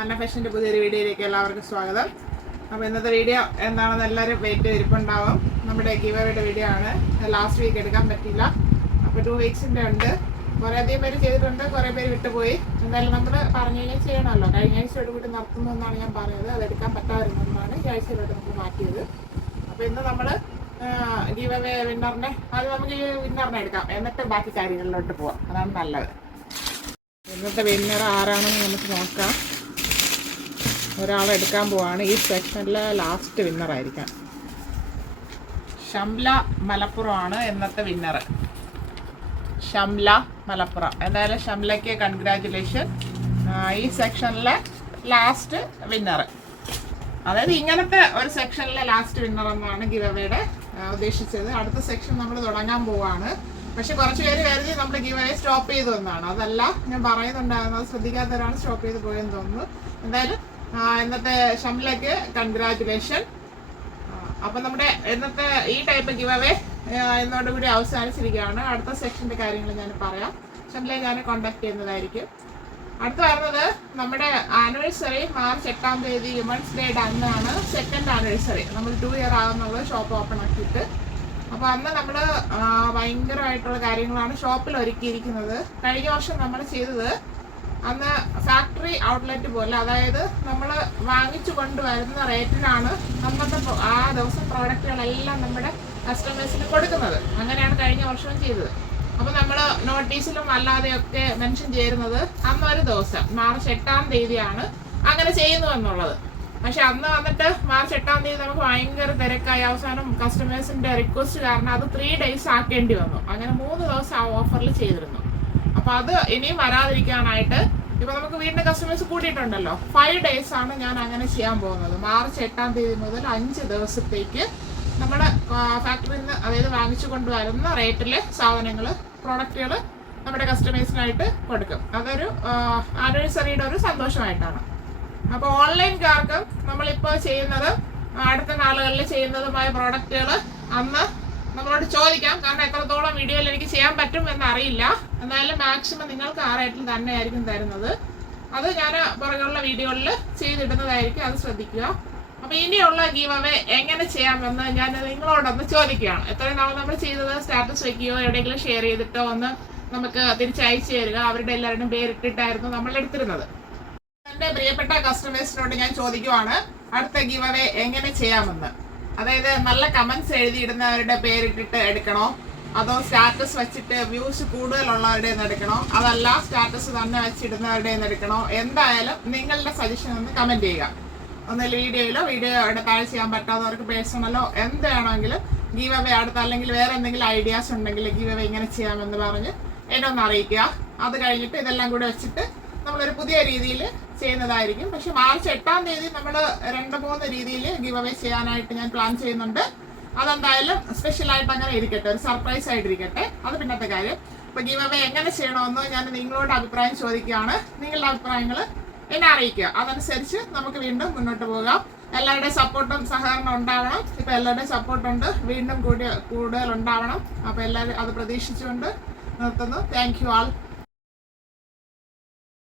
അന്ന ഫാഷൻ്റെ പുതിയൊരു വീഡിയോയിലേക്ക് എല്ലാവർക്കും സ്വാഗതം. അപ്പോൾ ഇന്നത്തെ വീഡിയോ എന്താണെന്ന് എല്ലാവരും വെയിറ്റ് ചെയ്തിരിപ്പുണ്ടാവും. നമ്മുടെ ഗീവയുടെ വീഡിയോ ആണ്. ലാസ്റ്റ് വീക്ക് എടുക്കാൻ പറ്റില്ല, അപ്പോൾ 2 വീക്സിൻ്റെ ഉണ്ട്. കുറേ അധികം പേര് ചെയ്തിട്ടുണ്ട്, കുറേ പേര് വിട്ടുപോയി. എന്തായാലും നമ്മൾ പറഞ്ഞു കഴിഞ്ഞാൽ ചെയ്യണമല്ലോ. കഴിഞ്ഞ ആഴ്ചയോട് കൂടി നടത്തുന്നു എന്നാണ് ഞാൻ പറഞ്ഞത്. അത് എടുക്കാൻ പറ്റാതിരുന്നതാണ് ഈ ആഴ്ചയിലോട്ട് നമുക്ക് മാറ്റിയത്. അപ്പോൾ ഇന്ന് നമ്മൾ ഗീവ് അവേ വിന്നറിനെ നമുക്ക് ഈ വിന്നറിനെ എടുക്കാം, എന്നിട്ട് ബാക്കി കാര്യങ്ങളിലോട്ട് പോവാം. അതാണ് നല്ലത്. ഇന്നത്തെ വിന്നർ ആരാണെന്ന് നമുക്ക് നോക്കാം. ഒരാളെടുക്കാൻ പോവാണ്. ഈ സെക്ഷനിലെ ലാസ്റ്റ് വിന്നറായിരിക്കാം. ഷംല മലപ്പുറമാണ് ഇന്നത്തെ വിന്നർ. ഷംല മലപ്പുറം. എന്തായാലും ഷംലയ്ക്ക് കൺഗ്രാജുലേഷൻ. ഈ സെക്ഷനിലെ ലാസ്റ്റ് വിന്നർ, അതായത് ഇങ്ങനത്തെ ഒരു സെക്ഷനിലെ ലാസ്റ്റ് വിന്നർ എന്നാണ് ഗിവ് അവയുടെ ഉദ്ദേശിച്ചത്. അടുത്ത സെക്ഷൻ നമ്മൾ തുടങ്ങാൻ പോവാണ്. പക്ഷെ കുറച്ച് പേര് കരുതി നമ്മൾ ഗിവ് അവേ സ്റ്റോപ്പ് ചെയ്തു എന്നാണ്. അതല്ല, ഞാൻ പറയുന്നുണ്ടായിരുന്നത് ശ്രദ്ധിക്കാത്തവരാണ് സ്റ്റോപ്പ് ചെയ്ത് പോയെന്ന് തോന്നുന്നു. എന്തായാലും ഇന്നത്തെ ഷംലയ്ക്ക് കൺഗ്രാജുലേഷൻ. അപ്പം നമ്മുടെ ഇന്നത്തെ ഈ ടൈപ്പ് ഗിവ് അവേ എന്നോടുകൂടി അവസാനിച്ചിരിക്കുകയാണ്. അടുത്ത സെക്ഷൻ്റെ കാര്യങ്ങൾ ഞാൻ പറയാം. ഷംലയെ ഞാൻ കോൺടാക്ട് ചെയ്യുന്നതായിരിക്കും. അടുത്ത് വരുന്നത് നമ്മുടെ ആനിവേഴ്സറി മാർച്ച് 8-ാം തീയതി വുമൻസ് ഡേയുടെ അന്നാണ്. 2nd anniversary. നമ്മൾ 2 ഇയർ ആകുന്നുള്ളത് ഷോപ്പ് ഓപ്പൺ ആക്കിയിട്ട്. അപ്പോൾ അന്ന് നമ്മൾ ഭയങ്കരമായിട്ടുള്ള കാര്യങ്ങളാണ് ഷോപ്പിൽ ഒരുക്കിയിരിക്കുന്നത്. കഴിഞ്ഞ വർഷം നമ്മൾ ചെയ്തത് അന്ന് ഫാക്ടറി ഔട്ട്ലെറ്റ് പോലെ, അതായത് നമ്മൾ വാങ്ങിച്ചു കൊണ്ടുവരുന്ന റേറ്റിനാണ് അന്നത്തെ ആ ദിവസം പ്രോഡക്റ്റുകളെല്ലാം നമ്മുടെ കസ്റ്റമേഴ്സിന് കൊടുക്കുന്നത്. അങ്ങനെയാണ് കഴിഞ്ഞ വർഷവും ചെയ്തത്. അപ്പോൾ നമ്മൾ നോട്ടീസിലും അല്ലാതെയൊക്കെ മെൻഷൻ ചെയ്യുന്നത് അന്നൊരു ദിവസം മാർച്ച് 8-ാം തീയതിയാണ് അങ്ങനെ ചെയ്യുന്നു എന്നുള്ളത്. പക്ഷെ അന്ന് വന്നിട്ട് മാർച്ച് 8-ാം തീയതി നമുക്ക് ഭയങ്കര തിരക്കായി. അവസാനം കസ്റ്റമേഴ്സിന്റെ റിക്വസ്റ്റ് കാരണം അത് 3 days ആക്കേണ്ടി വന്നു. അങ്ങനെ 3 ദിവസം ആ ഓഫറിൽ ചെയ്തിരുന്നു. അപ്പോൾ അത് ഇനിയും വരാതിരിക്കാനായിട്ട് ഇപ്പൊ നമുക്ക് വീണ്ടും കസ്റ്റമേഴ്സ് കൂട്ടിയിട്ടുണ്ടല്ലോ. 5 days ആണ് ഞാൻ അങ്ങനെ ചെയ്യാൻ പോകുന്നത്. മാർച്ച് 8-ാം തീയതി മുതൽ 5 ദിവസത്തേക്ക് നമ്മുടെ ഫാക്ടറിയിൽ നിന്ന്, അതായത് വാങ്ങിച്ചു കൊണ്ടുവരുന്ന റേറ്റിലെ സാധനങ്ങൾ, പ്രോഡക്റ്റുകൾ നമ്മുടെ കസ്റ്റമേഴ്സിനായിട്ട് കൊടുക്കും. അതൊരു ആനിവേഴ്സറിയുടെ ഒരു സന്തോഷമായിട്ടാണ്. അപ്പോൾ ഓൺലൈൻകാർക്കും നമ്മളിപ്പോൾ ചെയ്യുന്നത് അടുത്ത നാളുകളിൽ ചെയ്യുന്നതുമായ പ്രോഡക്റ്റുകൾ അന്ന് നമ്മളോട് ചോദിക്കാം. കാരണം എത്രത്തോളം വീഡിയോയിൽ എനിക്ക് ചെയ്യാൻ പറ്റും എന്നറിയില്ല. എന്തായാലും മാക്സിമം നിങ്ങൾക്ക് ആ റേറ്റിൽ തന്നെയായിരിക്കും തരുന്നത്. അത് ഞാൻ പുറകെയുള്ള വീഡിയോകളിൽ ചെയ്തിടുന്നതായിരിക്കും. അത് ശ്രദ്ധിക്കുക. അപ്പോൾ ഇനിയുള്ള ഗീവ് അവേ എങ്ങനെ ചെയ്യാമെന്ന് ഞാൻ നിങ്ങളോടൊന്ന് ചോദിക്കുകയാണ്. എത്രയും നാൾ നമ്മൾ ചെയ്തത് സ്റ്റാറ്റസ് വയ്ക്കുകയോ എവിടെയെങ്കിലും ഷെയർ ചെയ്തിട്ടോ ഒന്ന് നമുക്ക് തിരിച്ചയച്ചു തരിക. അവരുടെ എല്ലാവരുടെയും പേരിട്ടിട്ടായിരുന്നു നമ്മൾ എടുത്തിരുന്നത്. എൻ്റെ പ്രിയപ്പെട്ട കസ്റ്റമേഴ്സിനോട് ഞാൻ ചോദിക്കുവാണ്, അടുത്ത ഗീവ് അവേ എങ്ങനെ ചെയ്യാമെന്ന്. അതായത് നല്ല കമന്റ്സ് എഴുതിയിടുന്നവരുടെ പേരിട്ടിട്ട് എടുക്കണോ, അതോ സ്റ്റാറ്റസ് വെച്ചിട്ട് വ്യൂസ് കൂടുതലുള്ളവരുടെ നിന്ന് എടുക്കണോ, അതല്ല സ്റ്റാറ്റസ് തന്നെ വെച്ചിടുന്നവരുടെ നിന്ന് എടുക്കണോ? എന്തായാലും നിങ്ങളുടെ സജഷൻ ഒന്ന് കമന്റ് ചെയ്യുക. ഒന്നിൽ വീഡിയോയുടെ താഴെ ചെയ്യാൻ പറ്റാത്തവർക്ക് പേഴ്സണലോ എന്ത് വേണമെങ്കിലും ഗീവ് അവേ അടുത്ത, അല്ലെങ്കിൽ വേറെ എന്തെങ്കിലും ഐഡിയാസ് ഉണ്ടെങ്കിൽ ഗീവ് അവേ ഇങ്ങനെ ചെയ്യാമെന്ന് പറഞ്ഞ് എന്നെ ഒന്ന് അറിയിക്കുക. അത് കഴിഞ്ഞിട്ട് ഇതെല്ലാം കൂടെ വെച്ചിട്ട് നമ്മളൊരു പുതിയ രീതിയിൽ ചെയ്യുന്നതായിരിക്കും. പക്ഷെ മാർച്ച് 8-ാം തീയതി നമ്മൾ 2-3 രീതിയിൽ ഗിവ് അവേ ചെയ്യാനായിട്ട് ഞാൻ പ്ലാൻ ചെയ്യുന്നുണ്ട്. അതെന്തായാലും സ്പെഷ്യലായിട്ട് അങ്ങനെ ഇരിക്കട്ടെ, ഒരു സർപ്രൈസ് ആയിട്ടിരിക്കട്ടെ. അത് പിന്നത്തെ കാര്യം. അപ്പോൾ ഗിവ് അവേ എങ്ങനെ ചെയ്യണമെന്ന് ഞാൻ നിങ്ങളോട് അഭിപ്രായം ചോദിക്കുകയാണ്. നിങ്ങളുടെ അഭിപ്രായങ്ങൾ എന്നെ അറിയിക്കുക. അതനുസരിച്ച് നമുക്ക് വീണ്ടും മുന്നോട്ട് പോകാം. എല്ലാവരുടെയും സപ്പോർട്ടും സഹകരണം ഉണ്ടാവണം. ഇപ്പോൾ എല്ലാവരുടെയും സപ്പോർട്ടുണ്ട്, വീണ്ടും കൂടുതൽ ഉണ്ടാവണം. അപ്പോൾ എല്ലാവരും അത് പ്രതീക്ഷിച്ചുകൊണ്ട് നിർത്തുന്നു. Thank you all.